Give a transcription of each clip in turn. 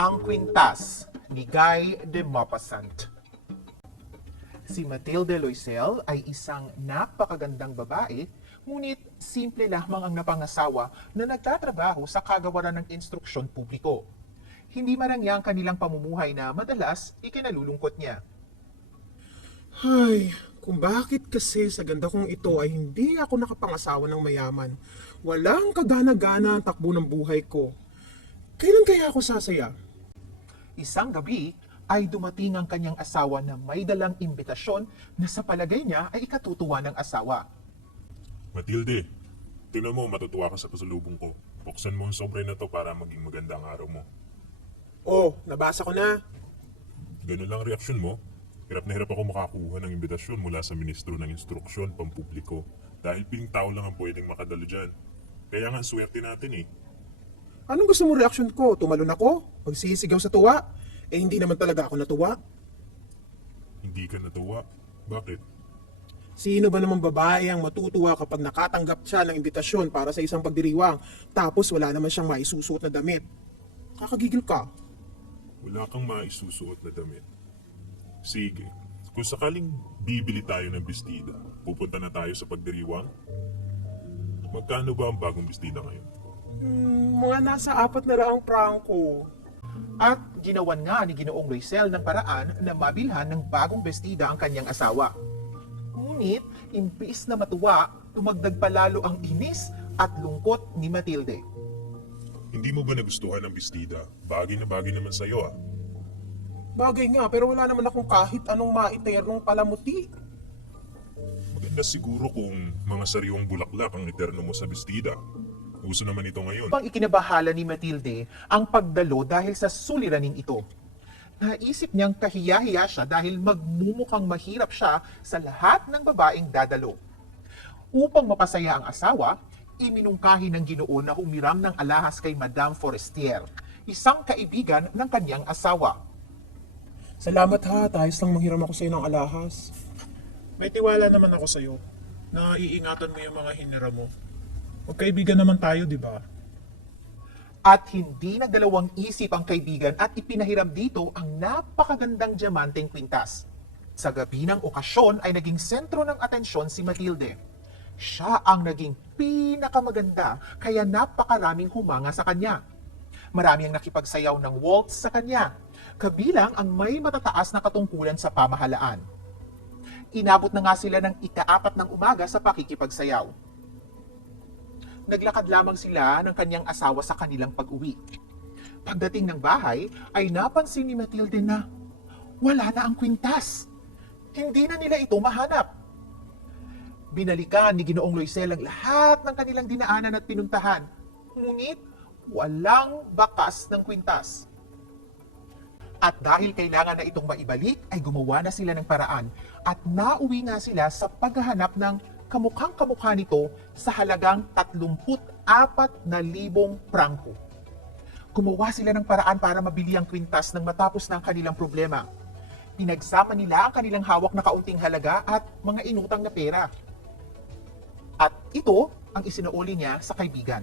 Ang Quintas ni Guy de Maupassant. Si Matilde Loisel ay isang napakagandang babae, ngunit simple lamang ang napangasawa na nagtatrabaho sa kagawaran ng instruksyon publiko. Hindi marangya ang kanilang pamumuhay na madalas ikinalulungkot niya. Ay, kung bakit kasi sa ganda kong ito ay hindi ako nakapangasawa ng mayaman. Walang kagana-gana ang takbo ng buhay ko. Kailan kaya ako sasaya? Isang gabi ay dumating ang kanyang asawa na may dalang imbitasyon na sa palagay niya ay ikatutuwa ng asawa. Matilde, tingnan mo, matutuwa ka sa pasalubong ko. Buksan mo ang sobre na to para maging maganda ang araw mo. Oh, nabasa ko na. Ganun lang ang reaksyon mo. Hirap na hirap ako makakuha ng imbitasyon mula sa Ministro ng Instruksyon Pampubliko dahil piling tao lang ang pwedeng makadalo dyan. Kaya nga, swerte natin eh. Anong gusto mo reaksyon ko? Tumalon ako? Pagsisigaw sa tuwa? Eh hindi naman talaga ako natuwa. Hindi ka natuwa. Bakit? Sino ba namang babae ang matutuwa kapag nakatanggap siya ng imbitasyon para sa isang pagdiriwang tapos wala naman siyang maisusuot na damit? Kakagigil ka. Wala kang maisusuot na damit. Sige, kung sakaling bibili tayo ng bestida, pupunta na tayo sa pagdiriwang? Magkano ba ang bagong bestida ngayon? Hmm, mga nasa apat na raang prangko. At ginawan nga ni Ginoong Loisel ng paraan na mabilhan ng bagong bestida ang kanyang asawa. Ngunit, imbis na matuwa, tumagdag pa lalo ang inis at lungkot ni Matilde. Hindi mo ba nagustuhan ang bestida? Bagay na bagay naman sa'yo ah. Bagay nga, pero wala naman akong kahit anong maiternong palamuti. Maganda siguro kung mga sariwang bulaklak ang iterno mo sa bestida. Uso naman ito ngayon. Pang ikinabahala ni Matilde ang pagdalo dahil sa suliraning ito. Naisip niyang kahiya-hiya siya dahil magmumukhang mahirap siya sa lahat ng babaeng dadalo. Upang mapasaya ang asawa, iminungkahi ng ginoo na humiram ng alahas kay Madame Forestier, isang kaibigan ng kanyang asawa. Salamat ha, tayos lang manghiram ako sa iyo ng alahas. May tiwala naman ako sa iyo na iingatan mo yung mga hinira mo. Magkaibigan naman tayo, di ba? At hindi nagdalawang isip ang kaibigan at ipinahiram dito ang napakagandang diamanteng kwintas. Sa gabi ng okasyon ay naging sentro ng atensyon si Matilde. Siya ang naging pinakamaganda kaya napakaraming humanga sa kanya. Marami ang nakipagsayaw ng waltz sa kanya, kabilang ang may matataas na katungkulan sa pamahalaan. Inabot na nga sila ng ikaapat ng umaga sa pakikipagsayaw naglakad lamang sila ng kanyang asawa sa kanilang pag-uwi. Pagdating ng bahay, ay napansin ni Matilde na wala na ang kwintas. Hindi na nila ito mahanap. Binalikan ni Ginoong Loisel ang lahat ng kanilang dinaanan at pinuntahan. Ngunit walang bakas ng kwintas. At dahil kailangan na itong maibalik, ay gumawa na sila ng paraan at nauwi nga sila sa paghahanap ng kamukhang kamukha nito sa halagang 34,000 prangko. Gumawa sila ng paraan para mabili ang kwintas nang matapos ng kanilang problema. Pinagsama nila ang kanilang hawak na kaunting halaga at mga inutang na pera. At ito ang isinuuli niya sa kaibigan.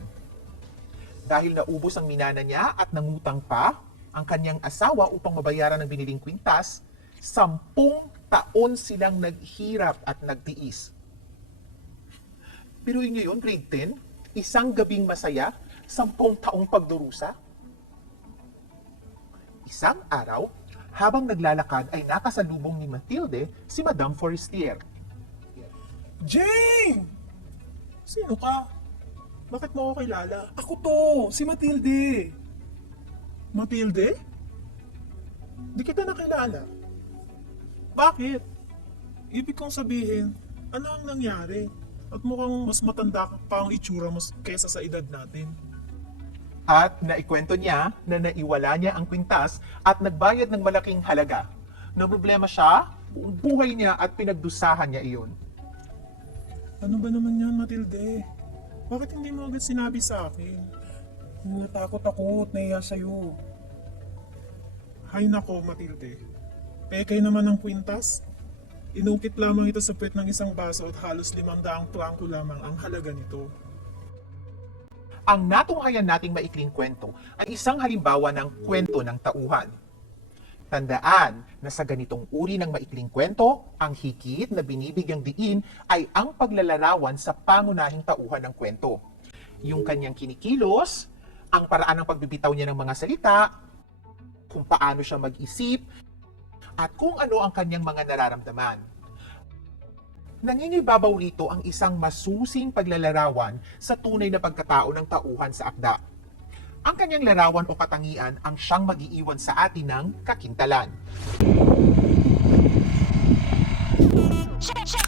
Dahil naubos ang minana niya at nangutang pa ang kanyang asawa upang mabayaran ang biniling kwintas, sampung taon silang naghirap at nagtiis. Piruin niyo yun, grade 10? Isang gabing masaya, sampung taong pagdurusa? Isang araw, habang naglalakad ay nakasalubong ni Matilde si Madame Forestier. Jane! Sino ka? Bakit mo ako kilala? Ako to, si Matilde. Matilde? Di kita nakilala. Bakit? Ibig kong sabihin, ano ang nangyari? At mukhang mas matanda pa ang itsura mo kaysa sa edad natin. At naikwento niya na naiwala niya ang kwintas at nagbayad ng malaking halaga. Na problema siya, buong buhay niya at pinagdusahan niya iyon. Ano ba naman yan, Matilde? Bakit hindi mo agad sinabi sa akin? Natakot ako at nahiya sa'yo. Hay nako, Matilde. Pekay naman ng kwintas. Inukit lamang ito sa puwet ng isang baso at halos limang daang prangko lamang ang halaga nito. Ang natunghayan nating maikling kwento ay isang halimbawa ng kwento ng tauhan. Tandaan na sa ganitong uri ng maikling kwento, ang higit na binibigyang diin ay ang paglalarawan sa pangunahing tauhan ng kwento. Yung kanyang kinikilos, ang paraan ng pagbibitaw niya ng mga salita, kung paano siya mag-isip, at kung ano ang kanyang mga nararamdaman. Nangingibabaw rito ang isang masusing paglalarawan sa tunay na pagkatao ng tauhan sa akda. Ang kanyang larawan o katangian ang siyang mag-iiwan sa atin ng kakintalan. Check, check.